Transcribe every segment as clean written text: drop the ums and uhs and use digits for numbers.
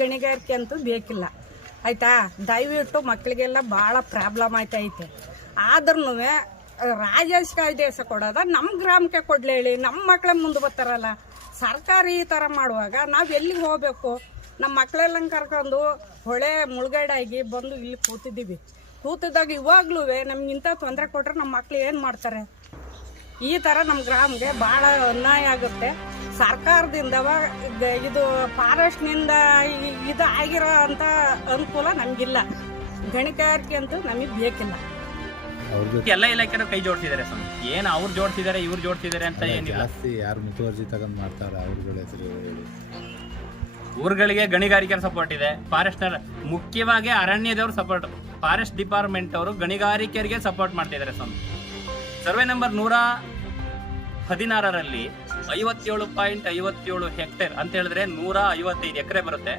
ಗಣಿಗಾರಿಕೆ ಅಂತೂ ಬೇಕಿಲ್ಲ ಆಯಿತಾ. ದಯವಿಟ್ಟು ಮಕ್ಕಳಿಗೆಲ್ಲ ಭಾಳ ಪ್ರಾಬ್ಲಮ್ ಆಯ್ತೈತೆ. ಆದ್ರೂ ರಾಜೇಶ್ ದೇಶ ಕೊಡೋದ ನಮ್ಮ ಗ್ರಾಮಕ್ಕೆ ಕೊಡ್ಲಿ ಹೇಳಿ, ನಮ್ಮ ಮಕ್ಕಳೇ ಮುಂದೆ ಬರ್ತಾರಲ್ಲ. ಸರ್ಕಾರ ಈ ಥರ ಮಾಡುವಾಗ ನಾವು ಎಲ್ಲಿಗೆ ಹೋಗಬೇಕು? ನಮ್ಮ ಮಕ್ಕಳೆಲ್ಲ ಕರ್ಕೊಂಡು ಹೊಳೆ ಮುಳುಗಡೆಯಾಗಿ ಬಂದು ಇಲ್ಲಿ ಕೂತಿದ್ದಾಗ ಇವಾಗ್ಲೂ ನಮ್ಗೆ ಇಂಥ ತೊಂದರೆ ಕೊಟ್ಟರೆ ನಮ್ಮ ಮಕ್ಳು ಏನು ಮಾಡ್ತಾರೆ? ಈ ಥರ ನಮ್ಮ ಗ್ರಾಮಕ್ಕೆ ಭಾಳ ಅನ್ಯಾಯ ಆಗುತ್ತೆ. ಸರ್ಕಾರದಿಂದ ಇದು ಫಾರೆಸ್ಟ್ನಿಂದ ಇದು ಆಗಿರೋ ಅಂಥ ಅನುಕೂಲ ನಮಗಿಲ್ಲ. ಗಣಿಗಾರಿಕೆ ಅಂತೂ ನಮಗೆ ಬೇಕಿಲ್ಲ. ಎಲ್ಲ ಇಲಾಖೆನೂ ಕೈ ಜೋಡಿಸಿದ್ದಾರೆ ಸ್ವಾಮಿ. ಏನು ಅವ್ರು ಜೋಡಿಸಿದ್ದಾರೆ ಇವ್ರು ಜೋಡಿಸಿದ್ದಾರೆ ಅಂತ ಏನಿಲ್ಲ. ಯಾರು ಮುತುವರ್ಜಿ ತಗೊಂಡ್ ಮಾಡ್ತಾರೆ ಅವ್ರಗಳ ಹೆಸರು ಊರುಗಳಿಗೆ ಗಣಿಗಾರಿಕೆ ಸಪೋರ್ಟ್ ಇದೆ. ಫಾರೆಸ್ಟ್ನರ್ ಮುಖ್ಯವಾಗಿ ಅರಣ್ಯದವ್ರು ಸಪೋರ್ಟ್, ಫಾರೆಸ್ಟ್ ಡಿಪಾರ್ಟ್ಮೆಂಟ್ ಅವರು ಗಣಿಗಾರಿಕೆಯರಿಗೆ ಸಪೋರ್ಟ್ ಮಾಡ್ತಿದ್ದಾರೆ ಸ್ವಾಮಿ. ಸರ್ವೆ ನಂಬರ್ 116ರಲ್ಲಿ 57.57 ಹೆಕ್ಟೇರ್ ಅಂತ ಹೇಳಿದ್ರೆ 155 ಎಕರೆ ಬರುತ್ತೆ.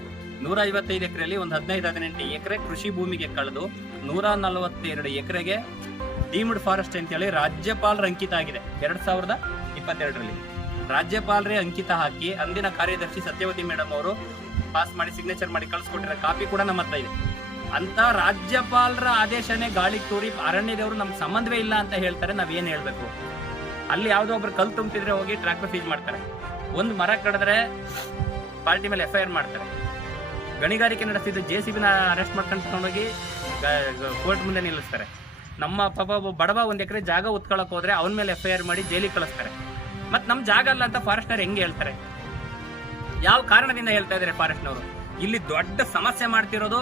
155 ಎಕರೆಯಲ್ಲಿ ಒಂದು 15-18 ಎಕರೆ ಕೃಷಿ ಭೂಮಿಗೆ ಕಳೆದು 142 ಎಕರೆಗೆ ಡೀಮ್ಡ್ ಫಾರೆಸ್ಟ್ ಅಂತೇಳಿ ರಾಜ್ಯಪಾಲರ ಅಂಕಿತ ಆಗಿದೆ. 2022ರಲ್ಲಿ ರಾಜ್ಯಪಾಲರೇ ಅಂಕಿತ ಹಾಕಿ ಅಂದಿನ ಕಾರ್ಯದರ್ಶಿ ಸತ್ಯವತಿ ಮೇಡಮ್ ಅವರು ಪಾಸ್ ಮಾಡಿ ಸಿಗ್ನೇಚರ್ ಮಾಡಿ ಕಳ್ಸಿಕೊಟ್ಟಿರೋ ಕಾಪಿ ಕೂಡ ನಮ್ಮ ಹತ್ರ ಇದೆ. ಅಂತ ರಾಜ್ಯಪಾಲರ ಆದೇಶನೇ ಗಾಳಿಗೆ ತೂರಿ ಅರಣ್ಯದವರು ನಮ್ಗೆ ಸಂಬಂಧವೇ ಇಲ್ಲ ಅಂತ ಹೇಳ್ತಾರೆ. ನಾವೇನು ಹೇಳ್ಬೇಕು? ಅಲ್ಲಿ ಯಾವುದೋ ಒಬ್ರು ಕಲ್ ತುಂಬಿದ್ರೆ ಹೋಗಿ ಟ್ರ್ಯಾಕ್ಟರ್ ಸೀಜ್ ಮಾಡ್ತಾರೆ. ಒಂದು ಮರ ಕಡಿದ್ರೆ ಪಾರ್ಟಿ ಮೇಲೆ FIR ಮಾಡ್ತಾರೆ. ಗಣಿಗಾರಿಕೆ ನಡೆಸ್ತಿದ್ದು JCBನ ಅರೆಸ್ಟ್ ಮಾಡ್ಕೊಂಡು ತಗೊಂಡೋಗಿ ಕೋರ್ಟ್ ಮುಂದೆ ನಿಲ್ಲಿಸ್ತಾರೆ. ನಮ್ಮ ಪಾಪ ಬಡವ 1 ಎಕರೆ ಜಾಗ ಉತ್ಕೊಳ್ಳೋಕೆ ಹೋದ್ರೆ ಅವನ ಮೇಲೆ FIR ಮಾಡಿ ಜೈಲಿಗೆ ಕಳಿಸ್ತಾರೆ. ಮತ್ತೆ ನಮ್ಮ ಜಾಗ ಅಲ್ಲ ಅಂತ ಫಾರೆಸ್ಟ್ನರ್ ಹೆಂಗೆ ಹೇಳ್ತಾರೆ? ಯಾವ ಕಾರಣದಿಂದ ಹೇಳ್ತಾ ಇದಾರೆ ಫಾರೆಸ್ಟ್ನವರು? ಇಲ್ಲಿ ದೊಡ್ಡ ಸಮಸ್ಯೆ ಮಾಡ್ತಿರೋದು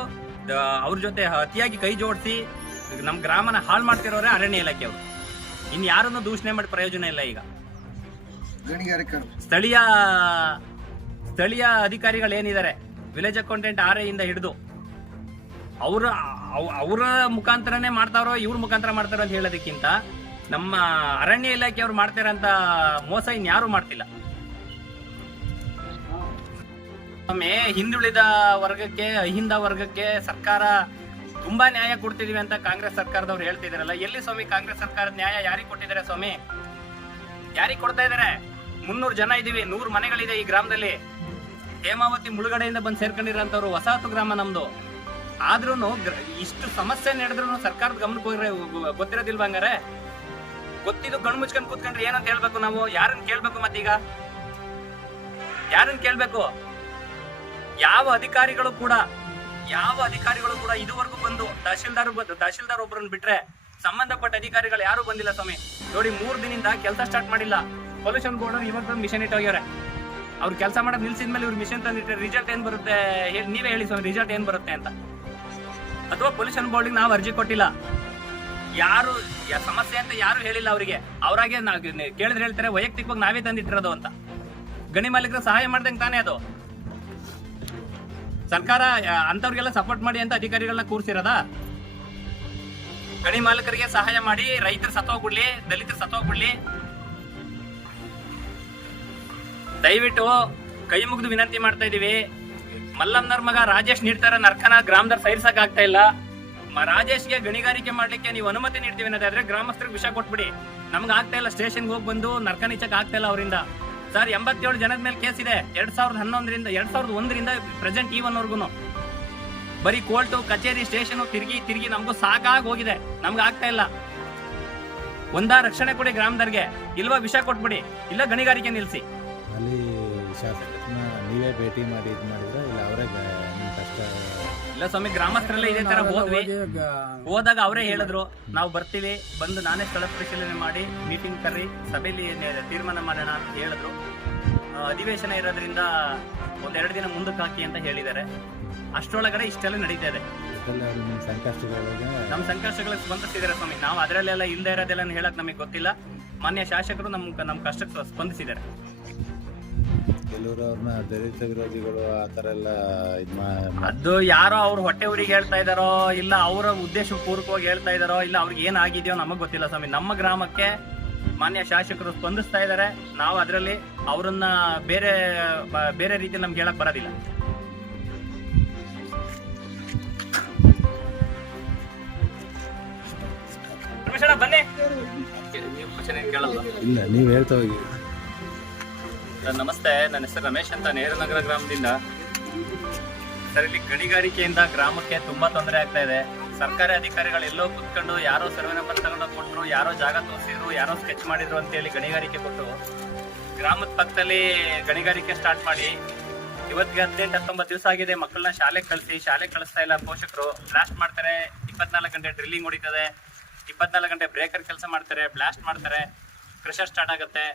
ಅವ್ರ ಜೊತೆ ಅತಿಯಾಗಿ ಕೈ ಜೋಡಿಸಿ ನಮ್ಮ ಗ್ರಾಮನ ಹಾಳು ಮಾಡ್ತಿರೋರೆ ಅರಣ್ಯ ಇಲಾಖೆಯವರು. ಇನ್ ಯಾರನ್ನು ದೂಷಣೆ ಮಾಡಿ ಪ್ರಯೋಜನ ಇಲ್ಲ. ಈಗ ಸ್ಥಳೀಯ ಅಧಿಕಾರಿಗಳು ಏನಿದ್ದಾರೆ, ವಿಲೇಜ್ ಅಕೌಂಟೆಂಟ್ RI ಇಂದ ಹಿಡಿದು ಅವರ ಮುಖಾಂತರನೇ ಮಾಡ್ತಾರೋ ಇವ್ರ ಮುಖಾಂತರ ಮಾಡ್ತಾರೋ ಅಂತ ಹೇಳೋದಕ್ಕಿಂತ ನಮ್ಮ ಅರಣ್ಯ ಇಲಾಖೆಯವರು ಮಾಡ್ತಿರೋಂತ ಮೋಸ ಇನ್ಯಾರು ಮಾಡ್ತಿಲ್ಲ. ಒಮ್ಮೆ ಹಿಂದುಳಿದ ವರ್ಗಕ್ಕೆ, ಅಹಿಂದ ವರ್ಗಕ್ಕೆ ಸರ್ಕಾರ ತುಂಬಾ ನ್ಯಾಯ ಕೊಡ್ತಿದೀವಿ ಅಂತ ಕಾಂಗ್ರೆಸ್ ಸರ್ಕಾರದವ್ರು ಹೇಳ್ತಿದಾರಲ್ಲ. ಎಲ್ಲಿ ಸ್ವಾಮಿ ಕಾಂಗ್ರೆಸ್ ಸರ್ಕಾರದ ನ್ಯಾಯ ಯಾರಿಗೆ ಕೊಟ್ಟಿದ್ದಾರೆ ಸ್ವಾಮಿ? ಯಾರಿಗೆ ಕೊಡ್ತಾ ಇದಾರೆ? 300 ಜನ ಇದೀವಿ, 100 ಮನೆಗಳಿದೆ ಈ ಗ್ರಾಮದಲ್ಲಿ. ಹೇಮಾವತಿ ಮುಳುಗಡೆಯಿಂದ ಬಂದು ಸೇರ್ಕೊಂಡಿರೋಂಥವ್ರು, ವಸಾಹತು ಗ್ರಾಮ ನಮ್ದು. ಆದ್ರೂ ಇಷ್ಟು ಸಮಸ್ಯೆ ನಡೆದ್ರು ಸರ್ಕಾರದ ಗಮನಕ್ಕೆ ಹೋಗ್ರೆ ಗೊತ್ತಿರೋದಿಲ್ವ? ಹಂಗಾರೆ ಗೊತ್ತಿದ್ದು ಕಣ್ಣು ಮುಚ್ಕೊಂಡು ಕೂತ್ಕೊಂಡ್ರೆ ಏನಂತ ಹೇಳ್ಬೇಕು ನಾವು? ಯಾರನ್ನ ಕೇಳ್ಬೇಕು? ಮತ್ತೀಗ ಯಾರನ್ನ ಕೇಳ್ಬೇಕು? ಯಾವ ಅಧಿಕಾರಿಗಳು ಕೂಡ ಇದುವರೆಗೂ ಬಂದು ತಹಶೀಲ್ದಾರ್ ಒಬ್ಬರನ್ನ ಬಿಟ್ರೆ ಸಂಬಂಧಪಟ್ಟ ಅಧಿಕಾರಿಗಳು ಯಾರು ಬಂದಿಲ್ಲ ಸ್ವಾಮಿ. ನೋಡಿ, 3 ದಿನದಿಂದ ಕೆಲಸ ಸ್ಟಾರ್ಟ್ ಮಾಡಿಲ್ಲ. ಪೊಲ್ಯೂಷನ್ ಬೋರ್ಡ್ ಇವತ್ತು ಮಿಷನ್ ಇಟ್ಟೋಗ್ಯಾರೆ. ಅವ್ರು ಕೆಲಸ ಮಾಡೋದು ನಿಲ್ಸಿದ್ಮೇಲೆ ಇವ್ರು ಮಿಷನ್ ತಂದಿಟ್ರೆ ರಿಸಲ್ಟ್ ಏನ್ ಬರುತ್ತೆ? ನೀವೇ ಹೇಳಿ ಸ್ವಾಮಿ, ರಿಸಲ್ಟ್ ಏನ್ ಬರುತ್ತೆ ಅಂತ? ಅಥವಾ ಪೊಲ್ಯೂಷನ್ ಬೋರ್ಡಿಗೆ ನಾವು ಅರ್ಜಿ ಕೊಟ್ಟಿಲ್ಲ, ಯಾರು ಸಮಸ್ಯೆ ಅಂತ ಯಾರು ಹೇಳಿಲ್ಲ ಅವರಿಗೆ. ಅವರಾಗೆ ಕೇಳಿದ್ರೆ ಹೇಳ್ತಾರೆ ವೈಯಕ್ತಿಕವಾಗಿ ನಾವೇ ತಂದಿಟ್ಟಿರೋದು ಅಂತ. ಗಣಿ ಮಾಲೀಕರು ಸಹಾಯ ಮಾಡ್ದಂಗೆ ತಾನೇ ಅದು. ಸರ್ಕಾರ ಅಂತವ್ರಿಗೆಲ್ಲ ಸಪೋರ್ಟ್ ಮಾಡಿ ಅಂತ ಅಧಿಕಾರಿಗಳನ್ನ ಕೂರಿಸಿರೋದ? ಗಣಿ ಮಾಲೀಕರಿಗೆ ಸಹಾಯ ಮಾಡಿ ರೈತರು ಸತ್ತೋಗ್ಬಿಡ್ಲಿ, ದಲಿತರು ಸತ್ತೋಗ್ಬಿಡ್ಲಿ. ದಯವಿಟ್ಟು ಕೈ ಮುಗಿದು ವಿನಂತಿ ಮಾಡ್ತಾ ಇದೀವಿ. ಮಲ್ಲಮ್ಮನವ್ರ ಮಗ ರಾಜೇಶ್ ನೀಡ್ತಾರ ನರ್ಕನ ಗ್ರಾಮದವ್ರು ಸೈರ್ಸಕ್ ಆಗ್ತಾ ಇಲ್ಲ. ರಾಜೇಶ್ಗೆ ಗಣಿಗಾರಿಕೆ ಮಾಡ್ಲಿಕ್ಕೆ ನೀವು ಅನುಮತಿ ನೀಡ್ತೀವಿ ಅನ್ನೋದಾದ್ರೆ ಗ್ರಾಮಸ್ಥರಿಗೆ ವಿಷಯ ಕೊಟ್ಬಿಡಿ. ನಮ್ಗೆ ಆಗ್ತಾ ಇಲ್ಲ, ಸ್ಟೇಷನ್ಗೆ ಹೋಗಿ ಬಂದು ನರ್ಕನಿಚಕ್ ಆಗ್ತಾ ಇಲ್ಲ ಅವರಿಂದ. ಸರ್, 87 ಜನದ ಮೇಲೆ ಕೇಸ್ ಇದೆ 2001ರಿಂದ ಪ್ರೆಸೆಂಟ್ ಈವನ್ವರ್ಗು. ಬರೀ ಕೋರ್ಟು, ಕಚೇರಿ, ಸ್ಟೇಷನ್ ತಿರುಗಿ ನಮಗೂ ಸಾಕಾಗಿ ಹೋಗಿದೆ. ನಮ್ಗೆ ಆಗ್ತಾ ಇಲ್ಲ. ಒಂದಾ ರಕ್ಷಣೆ ಕೊಡಿ ಗ್ರಾಮದವ್ರಿಗೆ, ಇಲ್ವಾ ವಿಷಯ ಕೊಟ್ಬಿಡಿ, ಇಲ್ಲ ಗಣಿಗಾರಿಕೆ ನಿಲ್ಸಿ. ಅಲ್ಲಿ ಶಾಸಕರನ್ನ ನೀವೇ ಭೇಟಿ ಮಾಡಿ ಇದು ಮಾಡಿದ್ರೆ ಇಲ್ಲ ಅವರೇ ಕಷ್ಟ? ಇಲ್ಲ ಸ್ವಾಮಿ, ಗ್ರಾಮಸ್ಥರೆಲ್ಲ ಇದೇ ತರ ಹೋದಾಗ ಅವರೇ ಹೇಳಿದ್ರು ನಾವು ಬರ್ತೀವಿ, ಬಂದು ನಾನೇ ಸ್ಥಳ ಪರಿಶೀಲನೆ ಮಾಡಿ ಮೀಟಿಂಗ್ ಕರ್ರಿ, ಸಭೆಯಲ್ಲಿ ತೀರ್ಮಾನ ಮಾಡೋಣ ಅಂತ ಹೇಳಿದ್ರು. ಅಧಿವೇಶನ ಇರೋದ್ರಿಂದ 1-2 ದಿನ ಮುಂದಕ್ಕೆ ಹಾಕಿ ಅಂತ ಹೇಳಿದ್ದಾರೆ. ಅಷ್ಟರೊಳಗಡೆ ಇಷ್ಟೆಲ್ಲ ನಡೀತಾ ಇದೆ. ನಮ್ಮ ಸಂಕಷ್ಟಗಳಿಗೆ ಸ್ಪಂದಿಸಿದ್ದಾರೆ ಸ್ವಾಮಿ. ನಾವು ಅದರಲ್ಲೆಲ್ಲ ಇಲ್ಲದೆ ಇರೋದೆಲ್ಲ ಹೇಳಕ್ ನಮಗೆ ಗೊತ್ತಿಲ್ಲ. ಮಾನ್ಯ ಶಾಸಕರು ನಮ್ಮ ಕಷ್ಟಕ್ಕೆ ಸ್ಪಂದಿಸಿದ್ದಾರೆ. ಕೆಲವರು ಅವ್ರನ್ನ ದಲಿತ ವಿರೋಧಿಗಳು ಆ ಥರ ಎಲ್ಲ ಅದು ಯಾರೋ ಅವ್ರ ಹೊಟ್ಟೆ ಊರಿಗೆ ಹೇಳ್ತಾ ಇದಾರೋ, ಇಲ್ಲ ಅವರ ಉದ್ದೇಶ ಪೂರ್ವಕವಾಗಿ ಹೇಳ್ತಾ ಇದಾರೋ, ಇಲ್ಲ ಅವ್ರಿಗೆ ಏನಾಗಿದೆಯೋ ನಮಗ್ ಗೊತ್ತಿಲ್ಲ ಸ್ವಾಮಿ. ನಮ್ಮ ಗ್ರಾಮಕ್ಕೆ ಮಾನ್ಯ ಶಾಸಕರು ಸ್ಪಂದಿಸ್ತಾ ಇದ್ದಾರೆ. ನಾವು ಅದರಲ್ಲಿ ಅವರನ್ನ ಬೇರೆ ರೀತಿಯಲ್ಲಿ ನಮ್ಗೆ ಹೇಳಕ್ ಬರೋದಿಲ್ಲ. ಬನ್ನಿ, ಇಲ್ಲ ನೀವು ಹೇಳ್ತಾ ಹೋಗಿ. ನಮಸ್ತೆ, ನನ್ನ ಹೆಸರು ರಮೇಶ್ ಅಂತ, ನೇರನಗರ ಗ್ರಾಮದಿಂದ. ಸರ್, ಇಲ್ಲಿ ಗಣಿಗಾರಿಕೆಯಿಂದ ಗ್ರಾಮಕ್ಕೆ ತುಂಬಾ ತೊಂದರೆ ಆಗ್ತಾ ಇದೆ. ಸರ್ಕಾರಿ ಅಧಿಕಾರಿಗಳು ಎಲ್ಲೋ ಕುತ್ಕೊಂಡು ಯಾರೋ ಸರ್ವೆ ನಂಬರ್ ತಗೊಂಡೋಗಿ ಕೊಟ್ಟರು, ಯಾರೋ ಜಾಗ ತೋರಿಸಿದ್ರು, ಯಾರೋ ಸ್ಕೆಚ್ ಮಾಡಿದ್ರು ಅಂತ ಹೇಳಿ ಗಣಿಗಾರಿಕೆ ಕೊಟ್ಟು ಗ್ರಾಮದ ಪಕ್ಕದಲ್ಲಿ ಗಣಿಗಾರಿಕೆ ಸ್ಟಾರ್ಟ್ ಮಾಡಿ ಇವತ್ತಿಗೆ 18-19 ದಿವಸ ಆಗಿದೆ. ಮಕ್ಕಳನ್ನ ಶಾಲೆಗೆ ಕಳಿಸ್ತಾ ಇಲ್ಲ ಪೋಷಕರು. ಬ್ಲಾಸ್ಟ್ ಮಾಡ್ತಾರೆ, 24 ಗಂಟೆ ಡ್ರಿಲ್ಲಿಂಗ್ ಹೊಡಿತದೆ, 24 ಗಂಟೆ ಬ್ರೇಕರ್ ಕೆಲಸ ಮಾಡ್ತಾರೆ, ಬ್ಲಾಸ್ಟ್ ಮಾಡ್ತಾರೆ, ಕ್ರಷರ್ ಸ್ಟಾರ್ಟ್ ಆಗುತ್ತೆ.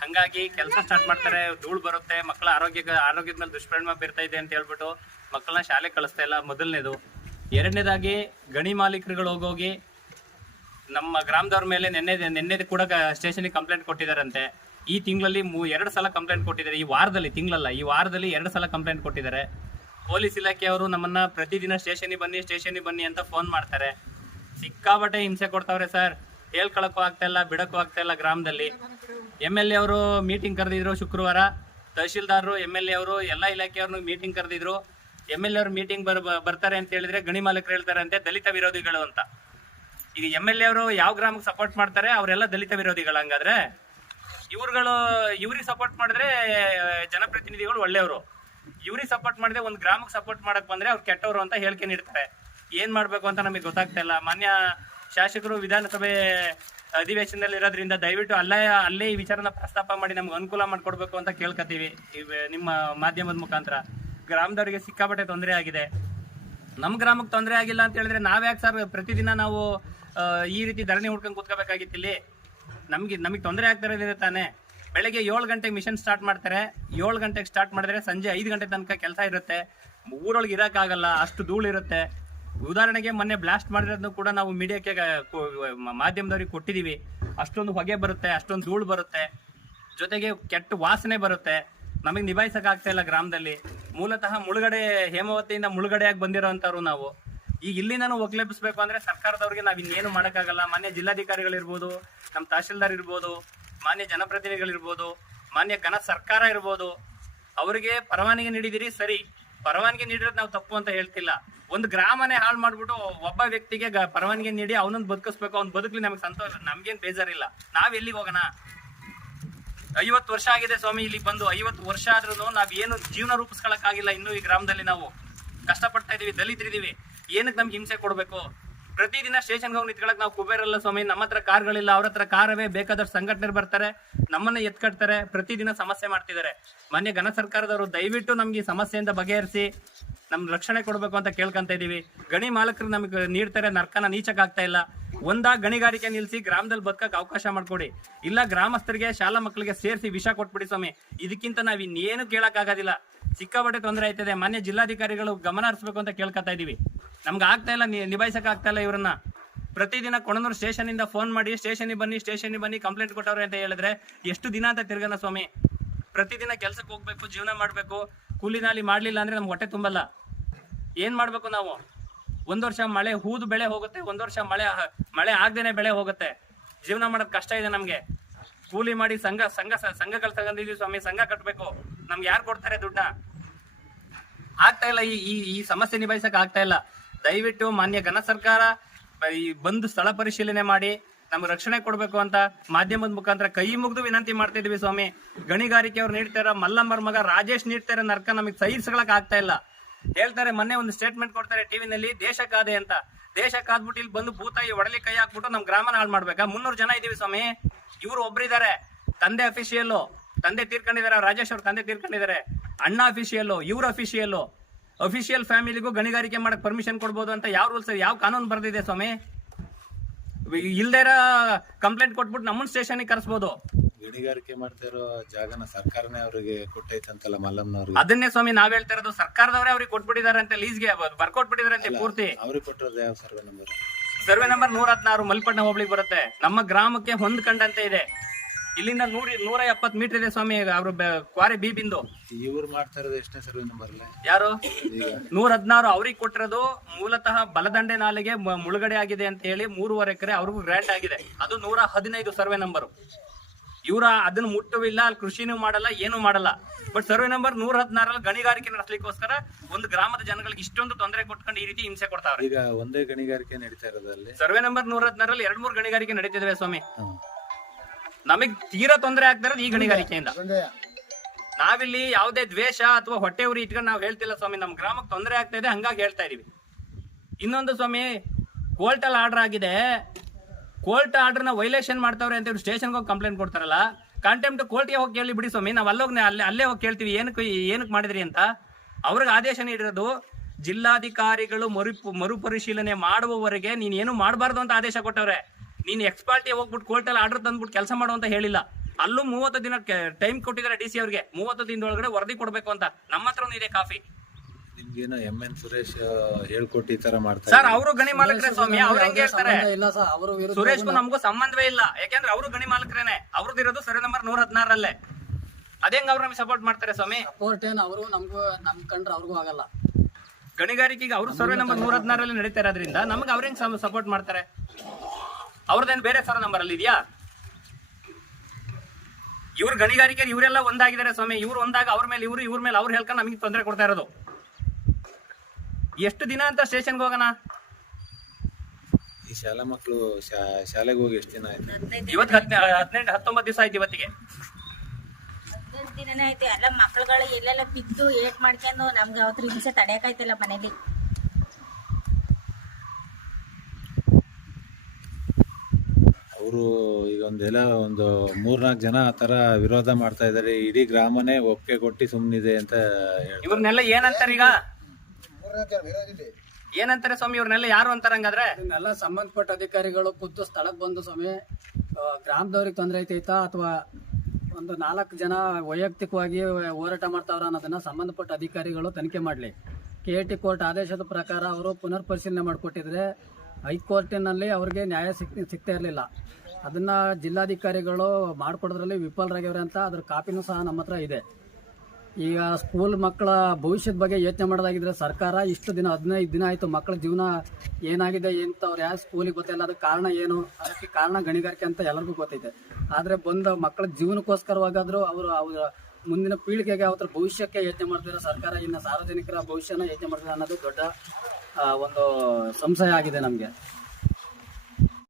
ಹಂಗಾಗಿ ಕೆಲಸ ಸ್ಟಾರ್ಟ್ ಮಾಡ್ತಾರೆ, ಧೂಳು ಬರುತ್ತೆ, ಮಕ್ಕಳ ಆರೋಗ್ಯದ ಮೇಲೆ ದುಷ್ಪರಿಣಾಮ ಬೀರ್ತಾ ಇದೆ ಅಂತ ಹೇಳ್ಬಿಟ್ಟು ಮಕ್ಕಳನ್ನ ಶಾಲೆ ಕಳಿಸ್ತಾ ಇಲ್ಲ. ಮೊದಲನೇದು. ಎರಡನೇದಾಗಿ ಗಣಿ ಮಾಲೀಕರುಗಳು ಹೋಗೋಗಿ ನಮ್ಮ ಗ್ರಾಮದವ್ರ ಮೇಲೆ ನೆನ್ನೆ ಕೂಡ ಸ್ಟೇಷನ್ಗೆ ಕಂಪ್ಲೇಂಟ್ ಕೊಟ್ಟಿದ್ದಾರಂತೆ. ಈ ತಿಂಗಳಲ್ಲಿ 2 ಸಲ ಕಂಪ್ಲೇಂಟ್ ಕೊಟ್ಟಿದ್ದಾರೆ. ಈ ವಾರದಲ್ಲಿ 2 ಸಲ ಕಂಪ್ಲೇಂಟ್ ಕೊಟ್ಟಿದ್ದಾರೆ. ಪೊಲೀಸ್ ಇಲಾಖೆಯವರು ನಮ್ಮನ್ನ ಪ್ರತಿದಿನ ಸ್ಟೇಷನ್ಗೆ ಬನ್ನಿ ಅಂತ ಫೋನ್ ಮಾಡ್ತಾರೆ. ಸಿಕ್ಕಾಬಟ್ಟೆ ಹಿಂಸೆ ಕೊಡ್ತಾವ್ರೆ ಸರ್. ಹೇಳ್ಕೊಳಕ್ಕೂ ಆಗ್ತಾ ಇಲ್ಲ, ಬಿಡಕ್ಕೂ ಆಗ್ತಾ ಇಲ್ಲ. ಗ್ರಾಮದಲ್ಲಿ MLA ಅವರು ಮೀಟಿಂಗ್ ಕರೆದಿದ್ರು ಶುಕ್ರವಾರ. ತಹಶೀಲ್ದಾರರು, MLA ಅವರು, ಎಲ್ಲ ಇಲಾಖೆಯವ್ರನ್ನು ಮೀಟಿಂಗ್ ಕರೆದಿದ್ರು. MLA ಅವರು ಮೀಟಿಂಗ್ ಬರ್ತಾರೆ ಅಂತ ಹೇಳಿದ್ರೆ ಗಣಿ ಮಾಲೀಕರು ಹೇಳ್ತಾರೆ ಅಂತೆ ದಲಿತ ವಿರೋಧಿಗಳು ಅಂತ. ಈಗ MLA ಅವರು ಯಾವ ಗ್ರಾಮಕ್ಕೆ ಸಪೋರ್ಟ್ ಮಾಡ್ತಾರೆ ಅವರೆಲ್ಲ ದಲಿತ ವಿರೋಧಿಗಳು. ಹಂಗಾದ್ರೆ ಇವ್ರಿಗೆ ಸಪೋರ್ಟ್ ಮಾಡಿದ್ರೆ ಜನಪ್ರತಿನಿಧಿಗಳು ಒಳ್ಳೆಯವರು, ಇವ್ರಿಗೆ ಸಪೋರ್ಟ್ ಮಾಡಿದ್ರೆ ಒಂದು ಗ್ರಾಮಕ್ಕೆ ಸಪೋರ್ಟ್ ಮಾಡಕ್ ಬಂದ್ರೆ ಅವ್ರು ಕೆಟ್ಟವರು ಅಂತ ಹೇಳಿಕೆ ನೀಡ್ತಾರೆ. ಏನ್ ಮಾಡ್ಬೇಕು ಅಂತ ನಮಗೆ ಗೊತ್ತಾಗ್ತಾ ಇಲ್ಲ. ಮಾನ್ಯ ಶಾಸಕರು ವಿಧಾನಸಭೆ ಅಧಿವೇಶನದಲ್ಲಿ ಇರೋದ್ರಿಂದ ದಯವಿಟ್ಟು ಅಲ್ಲೇ ಈ ವಿಚಾರನ ಪ್ರಸ್ತಾಪ ಮಾಡಿ ನಮ್ಗೆ ಅನುಕೂಲ ಮಾಡ್ಕೊಡ್ಬೇಕು ಅಂತ ಕೇಳ್ಕೊತೀವಿ ನಿಮ್ಮ ಮಾಧ್ಯಮದ ಮುಖಾಂತರ. ಗ್ರಾಮದವರಿಗೆ ಸಿಕ್ಕಾಪಟ್ಟೆ ತೊಂದರೆ ಆಗಿದೆ. ನಮ್ಮ ಗ್ರಾಮಕ್ಕೆ ತೊಂದರೆ ಆಗಿಲ್ಲ ಅಂತ ಹೇಳಿದ್ರೆ ನಾವ್ಯಾಕೆ ಸರ್ ಪ್ರತಿದಿನ ನಾವು ಈ ರೀತಿ ಧರಣಿ ಹುಡ್ಕೊಂಡು ಕೂತ್ಕೋಬೇಕಾಗಿತ್ತು? ಇಲ್ಲಿ ನಮಗೆ ತೊಂದರೆ ಆಗ್ತಾ ಇರೋದಿದೆ ತಾನೆ. ಬೆಳಗ್ಗೆ 7 ಗಂಟೆಗೆ ಮಿಷನ್ ಸ್ಟಾರ್ಟ್ ಮಾಡ್ತಾರೆ. 7 ಗಂಟೆಗೆ ಸ್ಟಾರ್ಟ್ ಮಾಡಿದ್ರೆ ಸಂಜೆ 5 ಗಂಟೆ ತನಕ ಕೆಲಸ ಇರುತ್ತೆ. ಊರೊಳಗೆ ಇರೋಕ್ಕಾಗಲ್ಲ, ಅಷ್ಟು ಧೂಳು ಇರುತ್ತೆ. ಉದಾಹರಣೆಗೆ ಮೊನ್ನೆ ಬ್ಲಾಸ್ಟ್ ಮಾಡಿರೋದನ್ನು ಕೂಡ ನಾವು ಮೀಡಿಯಾಕ್ಕೆ ಮಾಧ್ಯಮದವ್ರಿಗೆ ಕೊಟ್ಟಿದ್ದೀವಿ. ಅಷ್ಟೊಂದು ಹೊಗೆ ಬರುತ್ತೆ, ಅಷ್ಟೊಂದು ಧೂಳು ಬರುತ್ತೆ, ಜೊತೆಗೆ ಕೆಟ್ಟ ವಾಸನೆ ಬರುತ್ತೆ. ನಮಗೆ ನಿಭಾಯಿಸಕ್ ಆಗ್ತಾ ಇಲ್ಲ ಗ್ರಾಮದಲ್ಲಿ. ಮೂಲತಃ ಹೇಮಾವತಿಯಿಂದ ಮುಳುಗಡೆಯಾಗಿ ಬಂದಿರೋಂಥವ್ರು ನಾವು. ಈಗ ಇಲ್ಲಿ ನಾನು ಒಕ್ಲೆಬ್ಬಿಸ್ಬೇಕು ಅಂದ್ರೆ ಸರ್ಕಾರದವ್ರಿಗೆ ನಾವ್ ಇನ್ನೇನು ಮಾಡೋಕ್ಕಾಗಲ್ಲ. ಮಾನ್ಯ ಜಿಲ್ಲಾಧಿಕಾರಿಗಳಿರ್ಬೋದು, ನಮ್ಮ ತಹಶೀಲ್ದಾರ್ ಇರ್ಬೋದು, ಮಾನ್ಯ ಜನಪ್ರತಿನಿಧಿಗಳಿರ್ಬೋದು, ಮಾನ್ಯ ಘನ ಸರ್ಕಾರ ಇರ್ಬೋದು, ಅವರಿಗೆ ಪರವಾನಗಿ ನೀಡಿದಿರಿ ಸರಿ. ಪರವಾನಗಿ ನೀಡಿರೋದು ನಾವು ತಪ್ಪು ಅಂತ ಹೇಳ್ತಿಲ್ಲ. ಒಂದು ಗ್ರಾಮನೇ ಹಾಳು ಮಾಡ್ಬಿಟ್ಟು ಒಬ್ಬ ವ್ಯಕ್ತಿಗೆ ಪರವಾನಗಿ ನೀಡಿ ಅವನನ್ನ ಬದುಕಿಸ್ಬೇಕು, ಅವ್ನ ಬದುಕಲಿ ನಮಗೆ ಸಂತೋಷ, ನಮ್ಗೇನ್ ಬೇಜಾರಿಲ್ಲ. ನಾವ್ ಎಲ್ಲಿಗೆ ಹೋಗೋಣ? 50 ವರ್ಷ ಆಗಿದೆ ಸ್ವಾಮಿ ಇಲ್ಲಿ ಬಂದು. 50 ವರ್ಷ ಆದ್ರೂ ನಾವೇನು ಜೀವನ ರೂಪಿಸ್ಕೊಳಕ್ಕಾಗಿಲ್ಲ. ಇನ್ನೂ ಈ ಗ್ರಾಮದಲ್ಲಿ ನಾವು ಕಷ್ಟಪಡ್ತಾ ಇದೀವಿ, ದಲಿತರಿದೀವಿ. ಏನಕ್ಕೆ ನಮ್ಗೆ ಹಿಂಸೆ ಕೊಡ್ಬೇಕು? ಪ್ರತಿದಿನ ಸ್ಟೇಷನ್ಗೆ ಹೋಗಿ ನಿಂತ್ಕೊಳಕ್ ನಾವು ಕುಬೇರಲ್ಲ ಸ್ವಾಮಿ. ನಮ್ಮ ಹತ್ರ ಕಾರ್ಗಳಿಲ್ಲ, ಅವ್ರ ಹತ್ರ ಕಾರವೇ. ಬೇಕಾದಷ್ಟು ಸಂಘಟನೆ ಬರ್ತಾರೆ, ನಮ್ಮನ್ನ ಎತ್ಕಟ್ತಾರೆ, ಪ್ರತಿದಿನ ಸಮಸ್ಯೆ ಮಾಡ್ತಿದ್ದಾರೆ. ಮಾನ್ಯ ಘನ ಸರ್ಕಾರದವರು ದಯವಿಟ್ಟು ನಮ್ಗೆ ಈ ಸಮಸ್ಯೆಯಿಂದ ಬಗೆಹರಿಸಿ ನಮ್ಗೆ ರಕ್ಷಣೆ ಕೊಡ್ಬೇಕು ಅಂತ ಕೇಳ್ಕೊಂತ ಇದೀವಿ. ಗಣಿ ಮಾಲಕರು ನಮಗೆ ನೀಡ್ತಾರೆ, ನರ್ಕನ ನೀಚಕ್ ಆಗ್ತಾ ಇಲ್ಲ. ಗಣಿಗಾರಿಕೆ ನಿಲ್ಸಿ ಗ್ರಾಮದಲ್ಲಿ ಬದುಕಕ್ಕೆ ಅವಕಾಶ ಮಾಡ್ಕೊಡಿ. ಇಲ್ಲ ಗ್ರಾಮಸ್ಥರಿಗೆ, ಶಾಲಾ ಮಕ್ಕಳಿಗೆ ಸೇರಿಸಿ ವಿಷ ಕೊಟ್ಬಿಡಿ ಸ್ವಾಮಿ. ಇದಕ್ಕಿಂತ ನಾವ್ ಇನ್ನೇನು ಕೇಳಕ್ ಆಗೋದಿಲ್ಲ. ಸಿಕ್ಕಾಪಟ್ಟೆ ತೊಂದರೆ ಆಯ್ತದೆ. ಮಾನ್ಯ ಜಿಲ್ಲಾಧಿಕಾರಿಗಳು ಗಮನ ಹರಿಸಬೇಕು ಅಂತ ಕೇಳ್ಕೊತಾ ಇದೀವಿ. ನಮ್ಗೆ ಆಗ್ತಾ ಇಲ್ಲ, ನಿಭಾಯಿಸಕ್ ಆಗ್ತಾ ಇಲ್ಲ ಇವ್ರನ್ನ. ಪ್ರತಿದಿನ ಕೊಣನೂರು ಸ್ಟೇಷನ್ ಇಂದ ಫೋನ್ ಮಾಡಿ ಸ್ಟೇಷನ್ಗೆ ಬನ್ನಿ ಕಂಪ್ಲೇಂಟ್ ಕೊಟ್ಟವ್ರೆ ಅಂತ ಹೇಳಿದ್ರೆ ಎಷ್ಟು ದಿನ ಅಂತ ತಿರ್ಗನ ಸ್ವಾಮಿ? ಪ್ರತಿದಿನ ಕೆಲ್ಸಕ್ಕೆ ಹೋಗ್ಬೇಕು, ಜೀವನ ಮಾಡ್ಬೇಕು. ಕೂಲಿ ನಾಲಿ ಮಾಡ್ಲಿಲ್ಲ ಅಂದ್ರೆ ನಮ್ಗೆ ಹೊಟ್ಟೆ ತುಂಬಲ್ಲ. ಏನ್ ಮಾಡ್ಬೇಕು ನಾವು? 1 ವರ್ಷ ಮಳೆ ಹೂದು ಬೆಳೆ ಹೋಗುತ್ತೆ, 1 ವರ್ಷ ಮಳೆ ಆಗದೇನೆ ಬೆಳೆ ಹೋಗುತ್ತೆ. ಜೀವನ ಮಾಡೋದ್ ಕಷ್ಟ ಇದೆ ನಮ್ಗೆ. ಕೂಲಿ ಮಾಡಿ ಸಂಘಗಳು ತಗೊಂಡಿದೀವಿ ಸ್ವಾಮಿ, ಸಂಘ ಕಟ್ಬೇಕು. ನಮ್ಗೆ ಯಾರು ಕೊಡ್ತಾರೆ ದುಡ್ಡ? ಆಗ್ತಾ ಇಲ್ಲ. ಈ ಸಮಸ್ಯೆ ನಿಭಾಯಿಸಕ್ ಆಗ್ತಾ ಇಲ್ಲ. ದಯವಿಟ್ಟು ಮಾನ್ಯ ಘನ ಸರ್ಕಾರ ಬಂದು ಸ್ಥಳ ಪರಿಶೀಲನೆ ಮಾಡಿ ನಮ್ಗೆ ರಕ್ಷಣೆ ಕೊಡ್ಬೇಕು ಅಂತ ಮಾಧ್ಯಮದ ಮುಖಾಂತರ ಕೈ ಮುಗಿದು ವಿನಂತಿ ಮಾಡ್ತಾ ಇದೀವಿ ಸ್ವಾಮಿ. ಗಣಿಗಾರಿಕೆ ಅವ್ರು ನೀಡ್ತಾರ, ಮಲ್ಲಮ್ಮರ ಮಗ ರಾಜೇಶ್ ನೀಡ್ತಾರೆ ನರ್ಕ. ನಮಗೆ ಸಹಿಸ್ಕೊಳಕ್ ಆಗ್ತಾ ಇಲ್ಲ. ಹೇಳ್ತಾರೆ, ಮೊನ್ನೆ ಒಂದು ಸ್ಟೇಟ್ಮೆಂಟ್ ಕೊಡ್ತಾರೆ ಟಿವಿನಲ್ಲಿ, ದೇಶ ಕಾದೆ ಅಂತ. ದೇಶ ಕಾದ್ಬಿಟ್ಟು ಇಲ್ಲಿ ಬಂದು ಭೂತಾಯಿ ಒಡಲಿ ಕೈ ಹಾಕ್ಬಿಟ್ಟು ನಮ್ ಗ್ರಾಮನ ಹಾಳು ಮಾಡ್ಬೇಕಾ? 300 ಜನ ಇದೀವಿ ಸ್ವಾಮಿ. ಇವ್ರು ಒಬ್ರಿದ್ದಾರೆ, ತಂದೆ ಅಫಿಷಿಯಲ್ಲು, ತಂದೆ ತೀರ್ಕೊಂಡಿದ್ದಾರೆ, ರಾಜೇಶ್ ಅವ್ರ ತಂದೆ ತೀರ್ಕೊಂಡಿದ್ದಾರೆ. ಅಣ್ಣ ಅಫಿಷಿಯಲ್ಲು, ಇವ್ರ ಅಫಿಷಿಯಲ್ಲು. ಅಫಿಷಿಯಲ್ ಫ್ಯಾಮಿಲಿಗೂ ಗಣಿಗಾರಿಕೆ ಮಾಡಕ್ ಪರ್ಮಿಷನ್ ಕೊಡ್ಬೋದು ಅಂತ ಯಾವ ರೂಲ್ಸ್, ಯಾವ ಕಾನೂನು ಬರ್ದಿದೆ ಸ್ವಾಮಿ? ಇಲ್ದೇರ ಕಂಪ್ಲೇಂಟ್ ಕೊಟ್ಬಿಟ್ಟು ನಮ್ಮನ್ನ ಸ್ಟೇಷನ್ಗೆ ಕರೆಸ್ಬೋದು. ಗಣಿಗಾರಿಕೆ ಮಾಡ್ತಾ ಇರೋ ಜಾಗನ ಸರ್ಕಾರನೇ ಅವರಿಗೆ ಕೊಟ್ಟೈತಂತಲ್ಲ ಮಲ್ಲಮ್ಮನವ್ರಿಗೆ. ಅದನ್ನೇ ಸ್ವಾಮಿ ನಾವ್ ಹೇಳ್ತಾ ಇರೋದು. ಸರ್ಕಾರದವರೇ ಅವ್ರಿಗೆ ಕೊಟ್ಬಿಟ್ಟಿದ್ದಾರೆ ಅಂತ, ಲೀಸ್ಗೆ ಬರ್ಕೊಟ್ಬಿಟ್ಟಿದಾರಂತೆ ಪೂರ್ತಿ. ಅವ್ರಿಗೆ ಕೊಟ್ಟಿರೋದು ಯಾವ ಸರ್ವೆ ನಂಬರ್? ಸರ್ವೆ ನಂಬರ್ 116 ಮಲ್ಪಣ್ಣ ಹೋಬಳಿಗೆ ಬರುತ್ತೆ. ನಮ್ಮ ಗ್ರಾಮಕ್ಕೆ ಹೊಂದ್ಕೊಂಡಂತೆ ಇದೆ. ಇಲ್ಲಿಂದ 170 ಮೀಟರ್ ಇದೆ ಸ್ವಾಮಿ ಅವ್ರ ಕ್ವಾರಿ ಬಿ ಬಿಂದು. ಇವ್ರು ಮಾಡ್ತಾ ಇರೋದು ಎಷ್ಟನೇ ಸರ್ವೆ ನಂಬರ್? ಯಾರು? 116 ಅವ್ರಿಗೆ ಕೊಟ್ಟಿರೋದು. ಮೂಲತಃ ಬಲದಂಡೆ ನಾಲೆಗೆ ಮುಳುಗಡೆ ಆಗಿದೆ ಅಂತ ಹೇಳಿ 3.5 ಎಕರೆ ಅವ್ರಿಗೂ ಗ್ರಾಂಟ್ ಆಗಿದೆ. ಅದು 115 ಸರ್ವೆ ನಂಬರ್. ಇವ್ರ ಅದನ್ನ ಮುಟ್ಟುವಿಲ್ಲ, ಅಲ್ಲಿ ಕೃಷಿನೂ ಮಾಡಲ್ಲ, ಏನು ಮಾಡಲ್ಲ. ಬಟ್ ಸರ್ವೆ ನಂಬರ್ 116 ಗಣಿಗಾರಿಕೆ ನಡೆಸಲಿಕ್ಕೋಸ್ಕರ ಒಂದು ಗ್ರಾಮದ ಜನಗಳಿಗೆ ಇಷ್ಟೊಂದು ತೊಂದರೆ ಕೊಟ್ಕೊಂಡು ಈ ರೀತಿ ಹಿಂಸೆ ಕೊಡ್ತಾವ್ರೆ. ಈಗ ಒಂದೇ ಗಣಿಗಾರಿಕೆ ನಡೀತಾ ಇರೋದಲ್ಲಿ ಸರ್ವೆ ನಂಬರ್ 116 2-3 ಗಣಿಗಾರಿಕೆ ನಡೀತಿದ್ವಿ ಸ್ವಾಮಿ. ನಮಗ್ ತೀರಾ ತೊಂದರೆ ಆಗ್ತಾ ಇರೋದು ಈ ಗಣಿಗಾರಿಕೆಯಿಂದ. ನಾವಿಲ್ಲಿ ಯಾವುದೇ ದ್ವೇಷ ಅಥವಾ ಹೊಟ್ಟೆ ಉರಿ ಇಟ್ಕೊಂಡು ನಾವು ಹೇಳ್ತಿಲ್ಲ ಸ್ವಾಮಿ. ನಮ್ಮ ಗ್ರಾಮಕ್ಕೆ ತೊಂದರೆ ಆಗ್ತಾ ಇದೆ, ಹಂಗಾಗಿ ಹೇಳ್ತಾ ಇದೀವಿ. ಇನ್ನೊಂದು ಸ್ವಾಮಿ, ಕೋರ್ಟಲ್ಲಿ ಆರ್ಡರ್ ಆಗಿದೆ, ಕೋರ್ಟ್ ಆರ್ಡರ್ನ ವೈಲೇಷನ್ ಮಾಡ್ತಾವ್ರೆ ಅಂತ ಸ್ಟೇಷನ್ಗೆ ಹೋಗಿ ಕಂಪ್ಲೇಂಟ್ ಕೊಡ್ತಾರಲ್ಲ, ಕಾಂಟೆಂಪ್ಟ್ ಕೋರ್ಟ್ಗೆ ಹೋಗಿ ಕೇಳಿ ಬಿಡಿ ಸ್ವಾಮಿ. ನಾವು ಅಲ್ಲೇ ಹೋಗಿ ಕೇಳ್ತೀವಿ ಏನಕ್ಕೆ ಮಾಡಿದ್ರಿ ಅಂತ. ಅವ್ರಿಗೆ ಆದೇಶ ನೀಡಿರೋದು ಜಿಲ್ಲಾಧಿಕಾರಿಗಳು ಮರುಪರಿಶೀಲನೆ ಮಾಡುವವರೆಗೆ ನೀನ್ ಏನು ಮಾಡಬಾರ್ದು ಅಂತ ಆದೇಶ ಕೊಟ್ಟವ್ರೆ. ನೀನ್ ಎಕ್ಸ್ಪಾರ್ಟಿ ಹೋಗ್ಬಿಟ್ಟು ಕೋರ್ಟಲ್ಲಿ ಆರ್ಡರ್ ತಂದ್ಬಿಟ್ಟು ಕೆಲಸ ಮಾಡು ಅಂತ ಹೇಳಿಲ್ಲ. ಅಲ್ಲೂ 30 ದಿನ ಟೈಮ್ ಕೊಟ್ಟಿದ್ದಾರೆ ಡಿ ಸಿ ಅವ್ರಿಗೆ, 30 ದಿನದೊಳಗಡೆ ವರದಿ ಕೊಡ್ಬೇಕು ಅಂತ. ನಮ್ಮ ಹತ್ರನೂ ಇದೆ ಕಾಫಿ. ನಿಮ್ಗೇನೋ MN ಸುರೇಶ್ ಹೇಳ್ಕೊಟ್ಟು ಈ ತರ ಮಾಡ್ತಾರೆ ಸರ್. ಅವರು ಗಣಿ ಮಾಲಕರೇ ಸ್ವಾಮಿ, ಅವ್ರು ಹೆಂಗೆ ಹೇಳ್ತಾರೆ? ಇಲ್ಲ ಸರ್, ಅವರು ಸುರೇಶ್ಗೂ ನಮಗೂ ಸಂಬಂಧವೇ ಇಲ್ಲ. ಯಾಕೆಂದ್ರೆ ಅವರು ಗಣಿ ಮಾಲಕರೇನೆ, ಅವ್ರದ್ದು ಇರೋದು ಸರ್ವೆ ನಂಬರ್ 116 ಅದೇಂಗ್ ಅವ್ರು ನಮಗೆ ಸಪೋರ್ಟ್ ಮಾಡ್ತಾರೆ ಸ್ವಾಮಿ? ಸಪೋರ್ಟ್ ಏನು ಅವರು ನಮಗೂ ನಮ್ ಕಂಡ್ರೆ ಅವ್ರಿಗೂ ಆಗಲ್ಲ. ಗಣಿಗಾರಿಕೆಗೆ ಅವರು ಸರ್ವೆ ನಂಬರ್ 116 ನಡೀತಾ ಇರೋದ್ರಿಂದ ನಮ್ಗೆ ಅವ್ರೇನ್ ಸಪೋರ್ಟ್ ಮಾಡ್ತಾರೆ? ಅವ್ರದ್ದೇನು ಬೇರೆ ಸರ್ವೆ ನಂಬರ್ ಅಲ್ಲಿ ಇದೆಯಾ? ಇವ್ರ ಗಣಿಗಾರಿಕೆ ಇವರೆಲ್ಲ ಒಂದಾಗಿದ್ದಾರೆ ಸ್ವಾಮಿ. ಇವ್ರು ಒಂದಾಗ ಅವ್ರ ಮೇಲೆ ಇವ್ರ ಮೇಲೆ ಅವ್ರು ಹೇಳ್ಕೊಂಡು ನಮಗೆ ತೊಂದರೆ ಕೊಡ್ತಾ ಇರೋದು. ಎಷ್ಟು ದಿನ ಅಂತ ಸ್ಟೇಷನ್ಗೆ ಹೋಗೋಣ? ಈ ಶಾಲಾ ಮಕ್ಕಳು ಶಾಲೆಗೆ ಹೋಗಿ ಎಷ್ಟು ದಿನ ಆಯ್ತು? ಇವತ್ತು 19 ದಿವಸ ಆಯ್ತು ಇವತ್ತಿಗೆ. 15 ದಿನನೇ ಆಯ್ತು. ಎಲ್ಲ ಮಕ್ಳುಗಳು ಎಲ್ಲೆಲ್ಲ ಬಿದ್ದು ಏಟ್ ಮಾಡ್ಕೊಂಡು ನಮ್ಗೆ ಅವತ್ತು ಹಿಂಸೆ ತಡೆಯಕ್ಕಾಯ್ತಿಲ್ಲ ಮನೇಲಿ. ಅವರು ಈಗ ಒಂದು 3-4 ಜನ ಆ ತರ ವಿರೋಧ ಮಾಡ್ತಾ ಇದಾರೆ. ಇಡೀ ಗ್ರಾಮನೇ ಒಪ್ಪಿಗೆ ಕೊಟ್ಟು ಸುಮ್ಮನಿದೆ ಅಂತ ಹೇಳ್ತಾರೆ. ಇವ್ರನ್ನೆಲ್ಲ ಏನಂತಾರೆ ಈಗ? ಏನಂತಾರೆ ಸ್ವಾಮಿ ಇವ್ರನ್ನೆಲ್ಲ? ಯಾರು ಅಂತಾರ ಹಂಗಾದ್ರೆ? ಇದನ್ನೆಲ್ಲ ಸಂಬಂಧಪಟ್ಟ ಅಧಿಕಾರಿಗಳು ಖುದ್ದು ಸ್ಥಳಕ್ಕೆ ಬಂದು ಸ್ವಾಮಿ, ಗ್ರಾಮದವ್ರಿಗೆ ತೊಂದರೆ ಐತೈತಾ ಅಥವಾ ಒಂದು 4 ಜನ ವೈಯಕ್ತಿಕವಾಗಿ ಹೋರಾಟ ಮಾಡ್ತಾವ್ರ ಅನ್ನೋದನ್ನ ಸಂಬಂಧಪಟ್ಟ ಅಧಿಕಾರಿಗಳು ತನಿಖೆ ಮಾಡಲಿ. KT ಕೋರ್ಟ್ ಆದೇಶದ ಪ್ರಕಾರ ಅವರು ಪುನರ್ ಪರಿಶೀಲನೆ ಮಾಡಿಕೊಟ್ಟಿದ್ರೆ ಹೈಕೋರ್ಟಿನಲ್ಲಿ ಅವ್ರಿಗೆ ನ್ಯಾಯ ಸಿಗ್ತಾ ಇರಲಿಲ್ಲ. ಅದನ್ನ ಜಿಲ್ಲಾಧಿಕಾರಿಗಳು ಮಾಡಿಕೊಡೋದ್ರಲ್ಲಿ ವಿಫಲರಾಗ್ಯವ್ರೆ ಅಂತ ಅದ್ರ ಕಾಪಿನೂ ಸಹ ನಮ್ಮ ಹತ್ರ ಇದೆ. ಈಗ ಸ್ಕೂಲ್ ಮಕ್ಕಳ ಭವಿಷ್ಯದ ಬಗ್ಗೆ ಯೋಚನೆ ಮಾಡೋದಾಗಿದ್ರೆ ಸರ್ಕಾರ ಇಷ್ಟು ದಿನ 15 ದಿನ ಆಯ್ತು, ಮಕ್ಕಳ ಜೀವನ ಏನಾಗಿದೆ ಅಂತ ಅವ್ರು ಯಾವ ಸ್ಕೂಲಿಗೆ ಗೊತ್ತಿಲ್ಲ. ಅದಕ್ಕೆ ಕಾರಣ ಏನು? ಅದಕ್ಕೆ ಕಾರಣ ಗಣಿಗಾರಿಕೆ ಅಂತ ಎಲ್ಲರಿಗೂ ಗೊತ್ತೈತೆ. ಆದ್ರೆ ಬಂದ ಮಕ್ಕಳ ಜೀವನಕ್ಕೋಸ್ಕರವಾಗಾದ್ರೂ ಅವ್ರ ಮುಂದಿನ ಪೀಳಿಗೆಗೆ ಅವ್ರ ಭವಿಷ್ಯಕ್ಕೆ ಯೋಚನೆ ಮಾಡ್ತಿರೋ ಸರ್ಕಾರ ಇನ್ನು ಸಾರ್ವಜನಿಕರ ಭವಿಷ್ಯನ ಯೋಚನೆ ಮಾಡ್ತಿದೆ ಅನ್ನೋದು ದೊಡ್ಡ ಒಂದು ಸಂಶಯ ಆಗಿದೆ ನಮಗೆ.